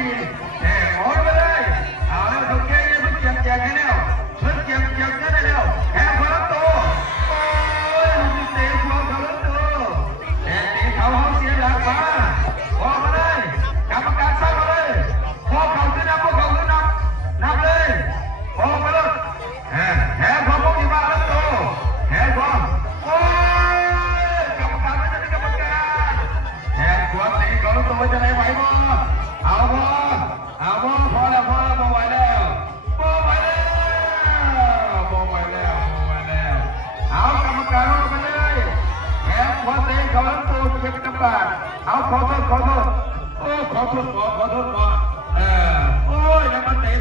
ดีขอไปเลยเอาแล้วถูกแก้ยังเพิ่งแจกให้แล้วเพิ่งแจกกันได้แล้วแพ้คนละตัวโอ้ยลูกเตะหัวคนละตัวแต่เตะเขาเสียหลักมาออกมาเลยกรรมการสั่งมาเลยพอเขาขึ้นนับนับเลยออกมาเลยแพ้ความพกที่มาแล้วตัวแพ้ความโอ้ยกรรมการไม่ใช่กรรมการแพ้ความเตะเขาละตัวจะได้ไหวบ่เอาบ่พอแล้วพอไหวแล้วเอากรรมการลงไปเลยแพ้หัวเตะเขาแล้วตัวเก็บกำบาดเอาขอโทษโอ้ขอโทษหมอโอ้ยแล้วมาเตะ